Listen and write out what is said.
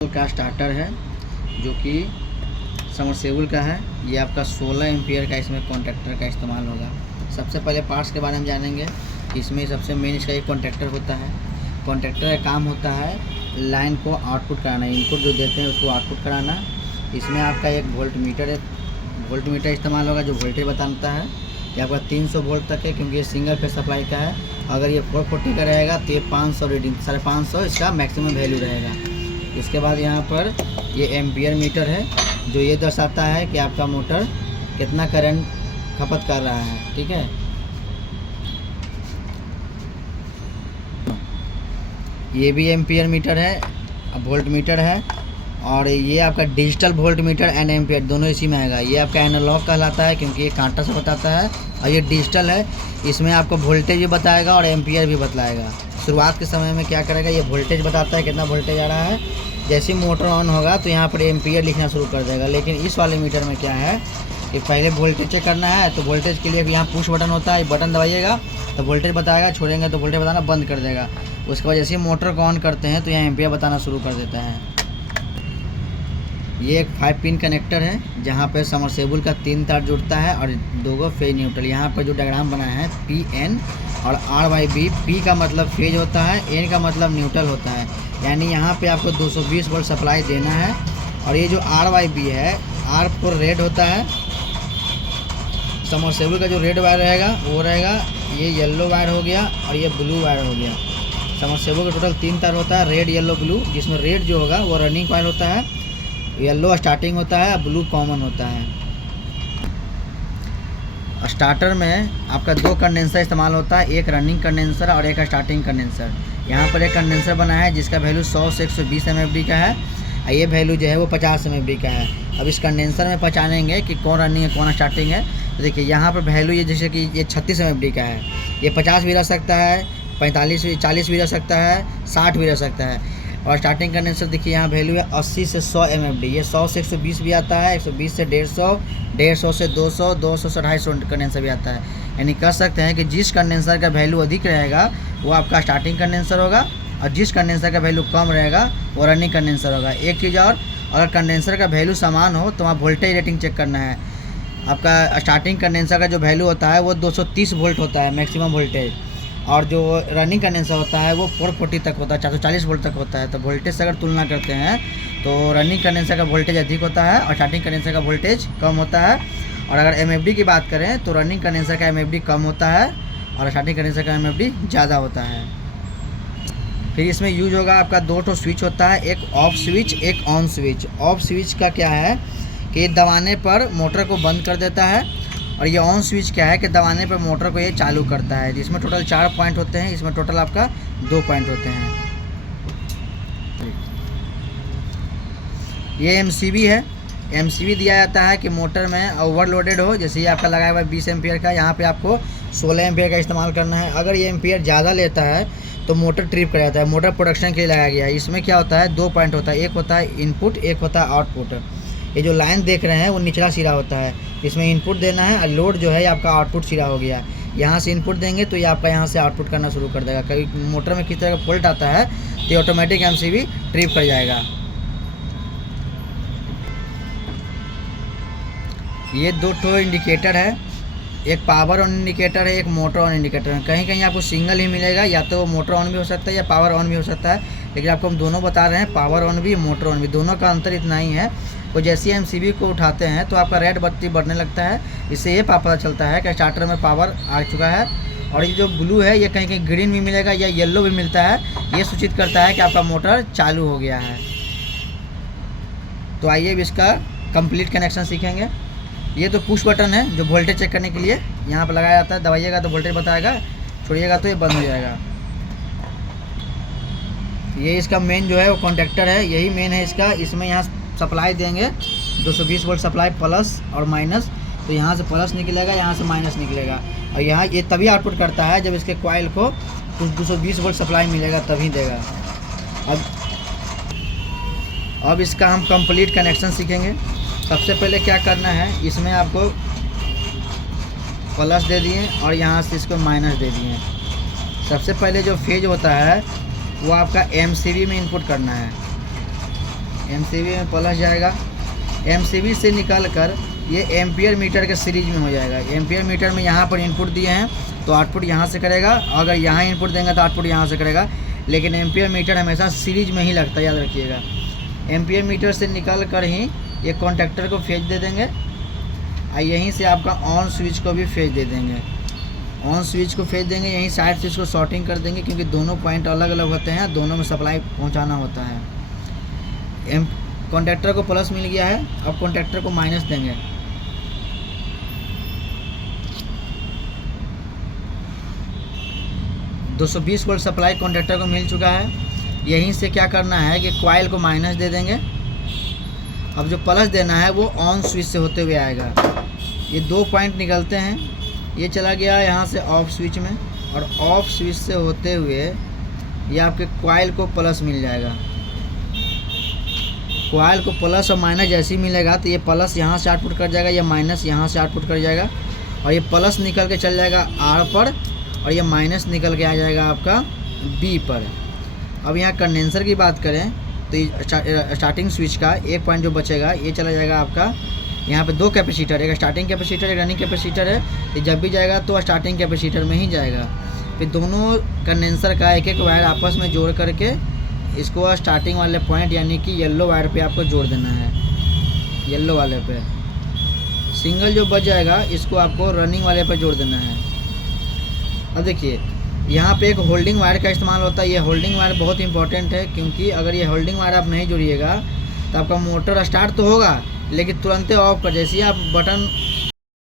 का स्टार्टर है जो कि समरसेबुल का है। ये आपका 16 एम्पियर का इसमें कॉन्टैक्टर का इस्तेमाल होगा। सबसे पहले पार्ट्स के बारे में जानेंगे कि इसमें सबसे मेन इसका एक कॉन्टैक्टर होता है। कॉन्टैक्टर का काम होता है लाइन को आउटपुट कराना, इनपुट जो देते हैं उसको आउटपुट कराना। इसमें आपका एक वोल्ट मीटर इस्तेमाल होगा जो वोल्टेज बताता है कि आपका 300 वोल्ट तक है, क्योंकि ये सिंगल फेज सप्लाई का है। अगर ये 440 का रहेगा तो ये 500 रीडिंग 550 इसका मैक्सिमम वैल्यू रहेगा। इसके बाद यहाँ पर ये एम्पियर मीटर है जो ये दर्शाता है कि आपका मोटर कितना करंट खपत कर रहा है। ठीक है, ये भी एम्पियर मीटर है, वोल्ट मीटर है। और ये आपका digital volt meter and ampere दोनों इसी में आएगा। ये आपका एनालॉग कहलाता है क्योंकि ये कांटा से बताता है, और ये डिजिटल है, इसमें आपको वोल्टेज भी बताएगा और एम्पियर भी बताएगा। शुरुआत के समय में क्या करेगा, ये वोल्टेज बताता है कितना वोल्टेज आ रहा है। जैसे ही मोटर ऑन होगा तो यहाँ पर एम्पियर लिखना शुरू कर देगा। लेकिन इस वाले मीटर में क्या है कि पहले वोल्टेज चेक करना है, तो वोल्टेज के लिए यहाँ पुश बटन होता है, बटन दबाइएगा तो वोल्टेज बताएगा, छोड़ेंगे तो वोल्टेज बताना बंद कर देगा। उसके बाद जैसे ही मोटर को ऑन करते हैं तो यहाँ एम्पियर बताना शुरू कर देता है। ये एक 5 पिन कनेक्टर है जहाँ पे समरसेबुल का 3 तार जुड़ता है और 2 फेज न्यूट्रल। यहाँ पर जो डायग्राम बनाया है PN और RYB। P का मतलब फेज होता है, N का मतलब न्यूट्रल होता है, यानी यहाँ पे आपको 220 वोल्ट सप्लाई देना है। और ये जो RYB है, R पर रेड होता है, समरसेबुल का जो रेड वायर रहेगा वो रहेगा, ये येलो वायर हो गया और ये ब्लू वायर हो गया। समरसेबुल का टोटल 3 तार होता है, रेड येलो ब्लू, जिसमें रेड जो होगा वो रनिंग कॉइल होता है, येलो स्टार्टिंग होता है, ब्लू कॉमन होता है। स्टार्टर में आपका 2 कंडेंसर इस्तेमाल होता है, एक रनिंग कंडेंसर और एक स्टार्टिंग कंडेंसर। यहाँ पर एक कंडेंसर बना है जिसका वैल्यू 100 से 120 MFD का है, और ये वैल्यू जो है वो 50 MFD का है। अब इस कंडेंसर में पहचानेंगे कि कौन रनिंग है कौन स्टार्टिंग है। तो देखिए यहाँ पर वैल्यू ये जैसे कि ये 36 MFD का है, ये 50 भी रह सकता है, 40 भी रह सकता है, 60 भी रह सकता है। और स्टार्टिंग कंडेंसर देखिए यहाँ वैल्यू है 80 से 100 MFD। ये 100 से 120 भी आता है, 120 से 150, 150 से 200, 200 से 250 कंडेंसर भी आता है। यानी कह सकते हैं कि जिस कंडेंसर का वैल्यू अधिक रहेगा वो आपका स्टार्टिंग कंडेंसर होगा, और जिस कंडेंसर का वैल्यू कम रहेगा वो रनिंग कंडेंसर होगा। एक चीज़ और, अगर कंडेंसर का वैल्यू समान हो तो वहाँ वोल्टेज रेटिंग चेक करना है। आपका स्टार्टिंग कंडेंसर का जो वैल्यू होता है वो 230 वोल्ट होता है मैक्सिमम वोल्टेज, और जो रनिंग कंडेंसर होता है वो 440 तक होता है, 440 वोल्ट तक होता है। तो वोल्टेज से अगर तुलना करते हैं तो रनिंग कंडेंसर का वोल्टेज अधिक होता है और स्टार्टिंग कंडेंसर का वोल्टेज कम होता है। और अगर MFD की बात करें तो रनिंग कंडेंसर का MFD कम होता है और स्टार्टिंग कंडेंसर का MFD ज़्यादा होता है। फिर इसमें यूज होगा आपका 2 स्विच होता है, एक ऑफ स्विच एक ऑन स्विच। ऑफ स्विच का क्या है कि दबाने पर मोटर को बंद कर देता है, और ये ऑन स्विच क्या है कि दबाने पर मोटर को ये चालू करता है। जिसमें टोटल 4 पॉइंट होते हैं, इसमें टोटल आपका 2 पॉइंट होते हैं। ये MCB है। MCB दिया जाता है कि मोटर में ओवरलोडेड हो, जैसे ये आपका लगाया हुआ है 20 एम्पियर का, यहाँ पे आपको 16 एम्पियर का इस्तेमाल करना है। अगर ये एम्पियर ज़्यादा लेता है तो मोटर ट्रिप कर जाता है। मोटर प्रोडक्शन के लिए लगाया गया है। इसमें क्या होता है, 2 पॉइंट होता है, एक होता है इनपुट, एक होता है आउटपुट। ये जो लाइन देख रहे हैं वो निचला सिरा होता है, इसमें इनपुट देना है, और लोड जो है ये आपका आउटपुट सिरा हो गया। यहाँ से इनपुट देंगे तो ये आपका यहाँ से आउटपुट करना शुरू कर देगा। कभी मोटर में किस तरह का फॉल्ट आता है तो ये ऑटोमेटिक MCB ट्रिप कर जाएगा। ये 2 इंडिकेटर है, एक पावर ऑन इंडिकेटर है, एक मोटर ऑन इंडिकेटर है। कहीं कहीं आपको सिंगल ही मिलेगा, या तो वो मोटर ऑन भी हो सकता है या पावर ऑन भी हो सकता है, लेकिन आपको हम दोनों बता रहे हैं, पावर ऑन भी मोटर ऑन भी। दोनों का अंतर इतना ही है। तो जैसे MCB को उठाते हैं तो आपका रेड बत्ती बढ़ने लगता है, इससे ये पता चलता है कि स्टार्टर में पावर आ चुका है। और ये जो ब्लू है ये कहीं कहीं ग्रीन भी मिलेगा या येलो भी मिलता है, ये सूचित करता है कि आपका मोटर चालू हो गया है। तो आइए अब इसका कंप्लीट कनेक्शन सीखेंगे। ये तो पुश बटन है जो वोल्टेज चेक करने के लिए यहाँ पर लगाया जाता है, दबाइएगा तो वोल्टेज बताएगा, छोड़िएगा तो ये बंद हो जाएगा। ये इसका मेन जो है वो कॉन्टैक्टर है, यही मेन है इसका। इसमें यहाँ सप्लाई देंगे 220 वोल्ट सप्लाई प्लस और माइनस, तो यहाँ से प्लस निकलेगा, यहाँ से माइनस निकलेगा। और यहाँ ये तभी आउटपुट करता है जब इसके कॉइल को कुछ 220 वोल्ट सप्लाई मिलेगा तभी देगा। अब इसका हम कंप्लीट कनेक्शन सीखेंगे। सबसे पहले क्या करना है, इसमें आपको प्लस दे दिए और यहाँ से इसको माइनस दे दिए। सबसे पहले जो फेज होता है वो आपका MCB में इनपुट करना है। MCB में प्लस जाएगा। MCB से निकल कर ये एम्पियर मीटर के सीरीज में हो जाएगा। एम्पियर मीटर में यहाँ पर इनपुट दिए हैं तो आउटपुट यहाँ से करेगा, अगर यहाँ इनपुट देंगे तो आउटपुट यहाँ से करेगा, लेकिन एम्पियर मीटर हमेशा सीरीज में ही लगता है, याद रखिएगा। एम्पियर मीटर से निकल कर ही ये कॉन्टैक्टर को फेज दे देंगे और यहीं से आपका ऑन स्विच को भी फेज दे देंगे। ऑन स्विच को फेज देंगे, यहीं साइड स्विच को शॉर्टिंग कर देंगे क्योंकि दोनों पॉइंट अलग अलग होते हैं, दोनों में सप्लाई पहुंचाना होता है। कॉन्टैक्टर को प्लस मिल गया है, अब कॉन्टैक्टर को माइनस देंगे। $220 वोल्ट सप्लाई कॉन्टैक्टर को मिल चुका है। यहीं से क्या करना है कि कॉइल को माइनस दे देंगे। अब जो प्लस देना है वो ऑन स्विच से होते हुए आएगा। ये 2 पॉइंट निकलते हैं, ये चला गया यहाँ से ऑफ स्विच में, और ऑफ स्विच से होते हुए ये आपके कॉइल को प्लस मिल जाएगा। कॉइल को प्लस और माइनस जैसे ही मिलेगा तो ये प्लस यहाँ से आउटपुट कर जाएगा, ये माइनस यहाँ से आउटपुट कर जाएगा, और ये प्लस निकल के चल जाएगा आर पर, और ये माइनस निकल के आ जाएगा आपका बी पर। अब यहाँ कंडेंसर की बात करें तो ये स्टार्टिंग स्विच का एक पॉइंट जो बचेगा ये चला जाएगा आपका, यहाँ पे 2 कैपेसिटर, एक स्टार्टिंग कैपेसिटर एक रनिंग कैपेसिटर है, तो जब भी जाएगा तो स्टार्टिंग कैपेसिटर में ही जाएगा। फिर दोनों कंडेंसर का एक एक वायर आपस में जोड़ करके इसको स्टार्टिंग वाले पॉइंट यानी कि येलो वायर पे आपको जोड़ देना है। येलो वाले पे सिंगल जो बच जाएगा इसको आपको रनिंग वाले पे जोड़ देना है। अब देखिए यहाँ पे एक होल्डिंग वायर का इस्तेमाल होता है। ये होल्डिंग वायर बहुत इंपॉर्टेंट है क्योंकि अगर ये होल्डिंग वायर आप नहीं जोड़िएगा तो आपका मोटर स्टार्ट तो होगा लेकिन तुरंत ऑफ कर, जैसे ही आप बटन